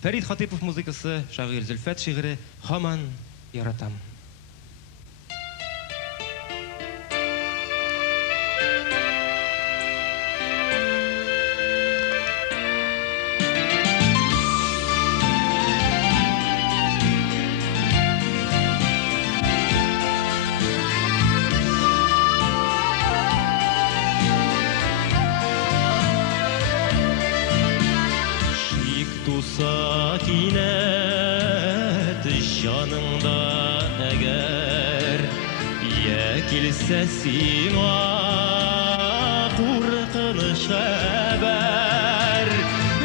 Фәрит Хатипов музыкасы, шагыйрь Зөлфәт шигыре «Һаман яратам». Туса кинәт җаныңда әгәр, я килсә сиңа куркыныч хәбәр.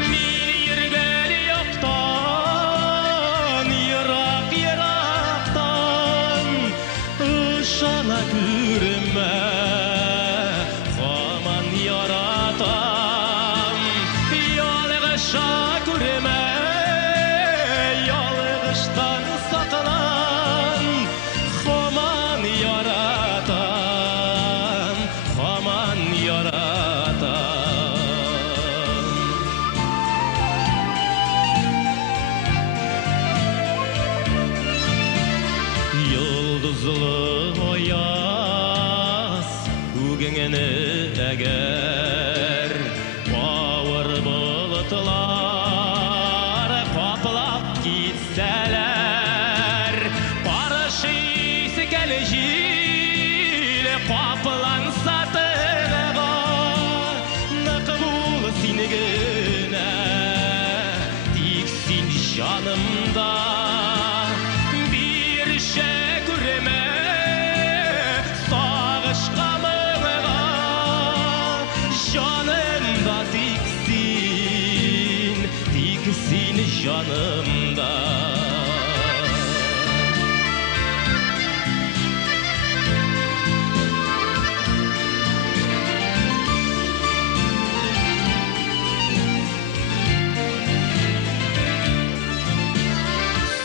Мин йөргән яктан, ерак-ерактан, ышана күрмә, һаман яратам. Ялгыша күрмә, ялгыштан саклан, һаман яратам, һаман яратам. Йолдызлы аяз күгеңне әгәр, бавыр болытлар каплап китсәләр, барышысы кәле җил капланса тыгыга, нык бул син генә, тик син җанымда. Биршә күрмә сагышка мыңга, җанымда тик син җанымда.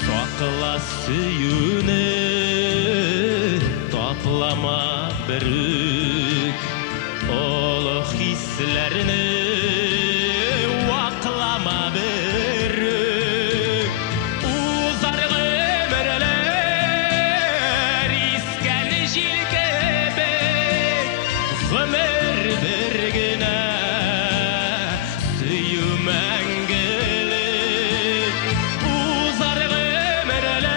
Сакла сөюне, таплама берүк, олы хисләрне ваклама берүк. Узар гомерләр искән җил кебек, гомер бер генә, сөю мәңгелек. Узар гомерләр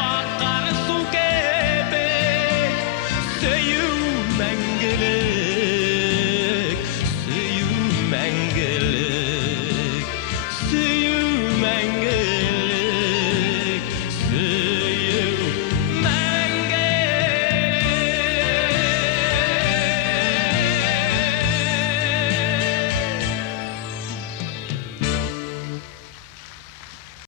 аккан су кебек, сөю мәңгелек.